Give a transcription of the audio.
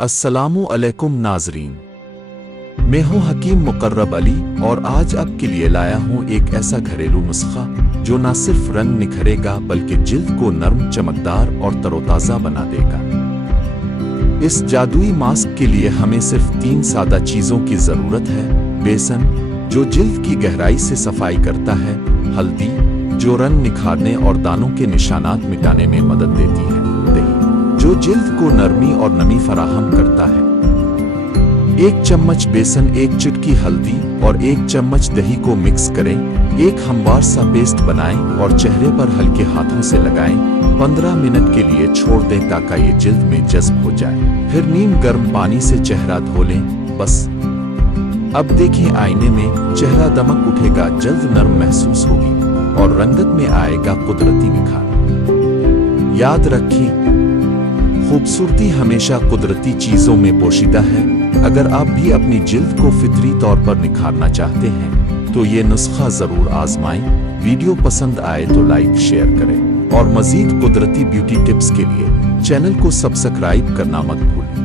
अस्सलामु अलैकुम नाजरीन, मैं हूं हकीम मुकर्रब अली और आज आपके लिए लाया हूं एक ऐसा घरेलू नुस्खा जो न सिर्फ रंग निखरेगा बल्कि जिल्द को नरम, चमकदार और तरोताज़ा बना देगा। इस जादुई मास्क के लिए हमें सिर्फ 3 सादा चीज़ों की ज़रूरत है। बेसन, जो जिल्द की गहराई से सफाई करता है। हल्दी, जो रंग निखारने और दानों के निशानात मिटाने में मदद देती है। दही, जो जिल्द को नरमी और नमी फराहम करता है। 1 चम्मच बेसन, 1 चुटकी हल्दी और 1 चम्मच दही को मिक्स करें। एक हमवार सा पेस्ट बनाएं और चेहरे पर हल्के हाथों से लगाएं। 15 मिनट के लिए छोड़ दें ताकि ये जिल्द में जज्ब हो जाए। फिर नीम गर्म पानी से चेहरा धो लें। बस अब देखें आईने में, चेहरा दमक उठेगा, जल्द नरम महसूस होगी और रंगत में आएगा कुदरती निखार। याद रखें, खूबसूरती हमेशा कुदरती चीजों में पोशीदा है। अगर आप भी अपनी जिल्द को फितरी तौर पर निखारना चाहते हैं तो ये नुस्खा जरूर आजमाएं। वीडियो पसंद आए तो लाइक शेयर करें और मजीद कुदरती ब्यूटी टिप्स के लिए चैनल को सब्सक्राइब करना मत भूलें।